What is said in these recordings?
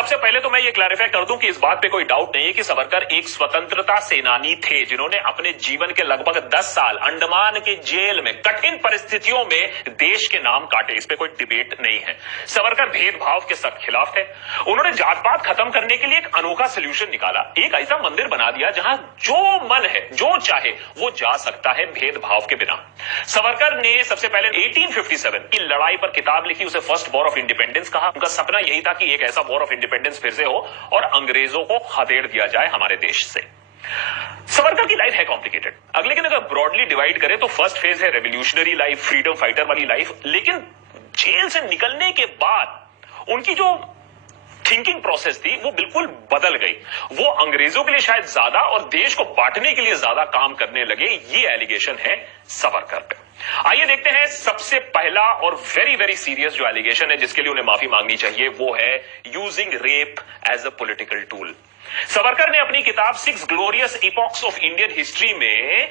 सबसे पहले तो मैं ये क्लैरिफाई कर दूं कि इस बात पे कोई डाउट नहीं है कि सावरकर एक स्वतंत्रता सेनानी थे जिन्होंने अपने जीवन के लगभग 10 साल अंडमान के जेल में कठिन परिस्थितियों में देश के नाम काटे। इस पे कोई डिबेट नहीं है। सावरकर भेदभाव के सख्त खिलाफ थे। उन्होंने जात पात खत्म करने के लिए एक अनोखा सोल्यूशन निकाला, एक ऐसा मंदिर बना दिया जहां जो मन है जो चाहे वो जा सकता है भेदभाव के बिना। सावरकर ने सबसे पहले 1857 की लड़ाई पर किताब लिखी, उसे फर्स्ट वॉर ऑफ इंडिपेंडेंस कहा। उनका सपना यही था कि एक ऐसा वॉर ऑफ इंडिपेंडेंस फिर से हो और अंग्रेजों को खदेड़ दिया जाए हमारे देश से। सावरकर की लाइफ है कॉम्प्लिकेटेड, लेकिन अगर ब्रॉडली डिवाइड करें तो फर्स्ट फेज है रेवोल्यूशनरी लाइफ, फ्रीडम फाइटर वाली लाइफ। लेकिन जेल से निकलने के बाद उनकी जो थिंकिंग प्रोसेस थी वो बिल्कुल बदल गई। वो अंग्रेजों के लिए शायद ज्यादा और देश को बांटने के लिए ज्यादा काम करने लगे। ये एलिगेशन है सावरकर पे। आइए देखते हैं सबसे पहला और वेरी वेरी सीरियस जो एलिगेशन है जिसके लिए उन्हें माफी मांगनी चाहिए, वो है using rape as a political tool. Savarkar ने अपनी किताब 6 glorious epochs of Indian history में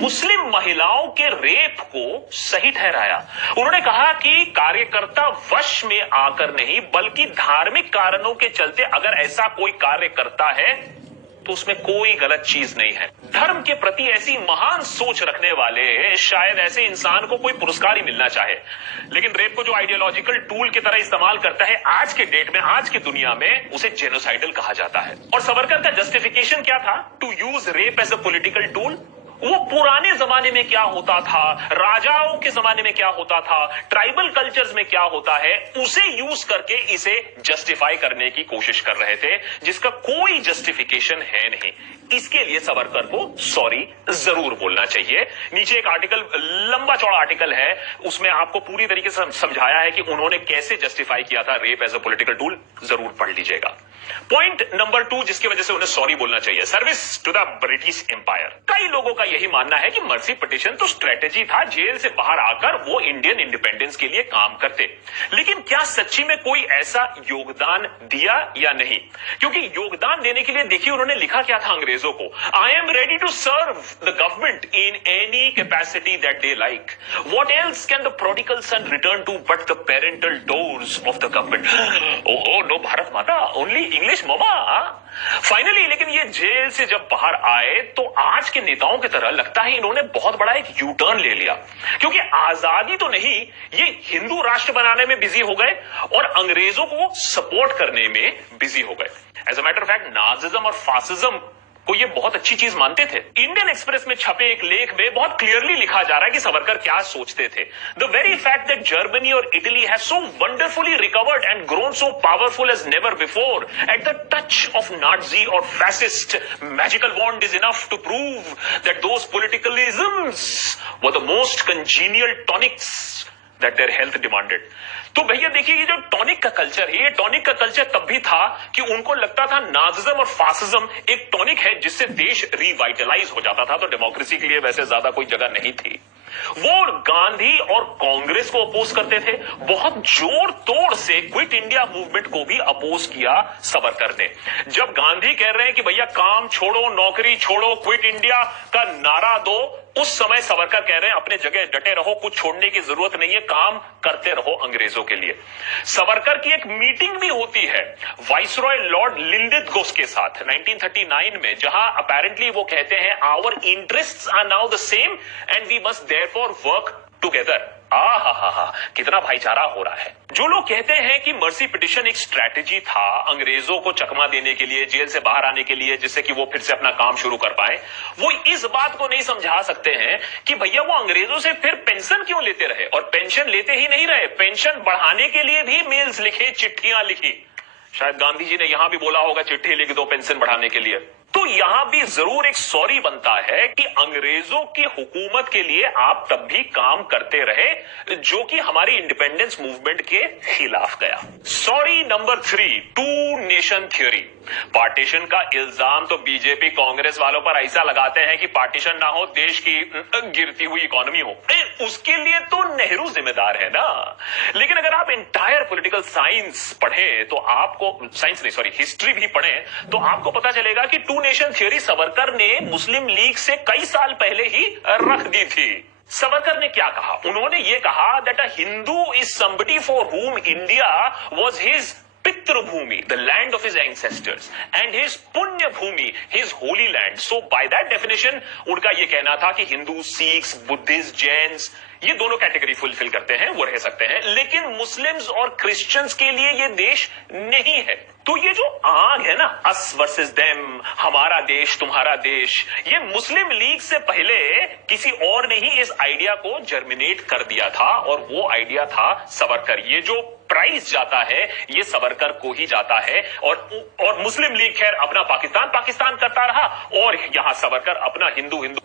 मुस्लिम महिलाओं के रेप को सही ठहराया। उन्होंने कहा कि कार्यकर्ता वश में आकर नहीं बल्कि धार्मिक कारणों के चलते अगर ऐसा कोई कार्य करता है तो उसमें कोई गलत चीज नहीं है। धर्म के प्रति ऐसी महान सोच रखने वाले शायद ऐसे इंसान को कोई पुरस्कार ही मिलना चाहे, लेकिन रेप को जो आइडियोलॉजिकल टूल की तरह इस्तेमाल करता है आज के डेट में, आज की दुनिया में, उसे जेनोसाइडल कहा जाता है। और सावरकर का जस्टिफिकेशन क्या था? To use rape as a political tool. वो पुराने जमाने में क्या होता था, राजाओं के जमाने में क्या होता था, ट्राइबल कल्चर्स में क्या होता है, उसे यूज करके इसे जस्टिफाई करने की कोशिश कर रहे थे, जिसका कोई जस्टिफिकेशन है नहीं। इसके लिए सावरकर को सॉरी जरूर बोलना चाहिए। नीचे एक आर्टिकल, लंबा चौड़ा आर्टिकल है, उसमें आपको पूरी तरीके से समझाया है कि उन्होंने कैसे जस्टिफाई किया था rape as a political tool. जरूर पढ़ लीजिएगा। पॉइंट नंबर 2 जिसकी वजह से उन्हें सॉरी बोलना चाहिए, service to the British empire. कई लोगों का यही मानना है कि मर्सी पिटीशन तो स्ट्रेटेजी था, जेल से बाहर आकर वो इंडियन इंडिपेंडेंस के लिए काम करते। लेकिन क्या सच्ची में कोई ऐसा योगदान दिया या नहीं? क्योंकि योगदान देने के लिए देखिए उन्होंने लिखा क्या था अंग्रेजों को, I am ready to serve the government in any capacity that they like. What else can the prodigal son return to but the parental doors of the government. ओहो no Bharat Mata, only English mama. Finally लेकिन ये jail से जब बाहर आए तो आज के नेताओं की तरह लगता है इन्होंने बहुत बड़ा एक यू टर्न ले लिया, क्योंकि आजादी तो नहीं, ये हिंदू राष्ट्र बनाने में बिजी हो गए और अंग्रेजों को सपोर्ट करने में बिजी हो गए। As a matter of fact Nazism और फासिज्म को ये बहुत अच्छी चीज मानते थे। इंडियन एक्सप्रेस में छपे एक लेख में बहुत क्लियरली लिखा जा रहा है कि सावरकर क्या सोचते थे। The very fact that Germany और Italy has so wonderfully recovered and grown so powerful as never before at the touch of Nazi और fascist magical wand is enough to prove that those political isms were the most congenial tonics that their health demanded. तो भैया देखिए ये जो tonic का culture है, ये tonic का कल्चर तब भी था कि उनको लगता था नाजिज्म और फासिज्म एक टॉनिक है जिससे देश रिवाइटलाइज हो जाता था, तो डेमोक्रेसी के लिए वैसे ज्यादा कोई जगह नहीं थी। वो गांधी और कांग्रेस को अपोज करते थे, बहुत जोर तोड़ से क्विट इंडिया मूवमेंट को भी अपोज किया सावरकर ने। जब गांधी कह रहे हैं कि भैया काम छोड़ो, नौकरी छोड़ो, क्विट इंडिया का नारा दो, उस समय सावरकर कह रहे हैं अपने जगह डटे रहो, कुछ छोड़ने की जरूरत नहीं है, काम करते रहो अंग्रेजों के लिए। सावरकर की एक मीटिंग भी होती है वाइसरॉय लॉर्ड लिंलिथगो के साथ 1939 में, जहां अपेरेंटली वो कहते हैं our interests are now the same and we must therefore work together. कितना भाईचारा हो रहा है। जो लोग कहते हैं कि मर्सी पिटीशन एक स्ट्रैटेजी था अंग्रेजों को चकमा देने के लिए, जेल से बाहर आने के लिए, जिससे कि वो फिर से अपना काम शुरू कर पाए, वो इस बात को नहीं समझा सकते हैं कि भैया वो अंग्रेजों से फिर पेंशन क्यों लेते रहे, और पेंशन लेते ही नहीं रहे, पेंशन बढ़ाने के लिए भी मेल्स लिखे, चिट्ठियां लिखी। शायद गांधी जी ने यहां भी बोला होगा चिट्ठी लिख दो पेंशन बढ़ाने के लिए। तो यहां भी जरूर एक सॉरी बनता है कि अंग्रेजों की हुकूमत के लिए आप तब भी काम करते रहे, जो कि हमारी इंडिपेंडेंस मूवमेंट के खिलाफ गया। Sorry number 3, two nation theory. Partition का इल्जाम तो बीजेपी कांग्रेस वालों पर ऐसा लगाते हैं कि पार्टीशन ना हो देश की गिरती हुई इकोनॉमी हो। उसके लिए तो नेहरू जिम्मेदार है ना। लेकिन अगर आप इंटायर पॉलिटिकल साइंस पढ़ें तो आपको, साइंस नहीं सॉरी हिस्ट्री भी पढ़ें तो आपको पता चलेगा कि टू नेशन थ्योरी सावरकर ने मुस्लिम लीग से कई साल पहले ही रख दी थी। सावरकर ने क्या कहा? उन्होंने ये कहा that a Hindu is somebody for whom India was his पितृभूमि, the land of his ancestors, and his पुण्य भूमि, his holy land. So by that definition, उनका ये कहना था कि हिंदू, सिख्स, बुद्धिस्ट, जैन्स ये दोनों कैटेगरी फुलफिल करते हैं, वो रह सकते हैं, लेकिन मुस्लिम्स और क्रिश्चियंस के लिए ये देश नहीं है. तो ये जो आग है ना, अस वर्सेस देम, हमारा देश तुम्हारा देश, ये मुस्लिम लीग से पहले किसी और ने ही इस आइडिया को जर्मिनेट कर दिया था, और वो आइडिया था सावरकर. ये जो प्राइज जाता है ये सावरकर को ही जाता है, और मुस्लिम लीग खैर अपना पाकिस्तान पाकिस्तान करता रहा, और यहां सावरकर अपना हिंदू हिंदू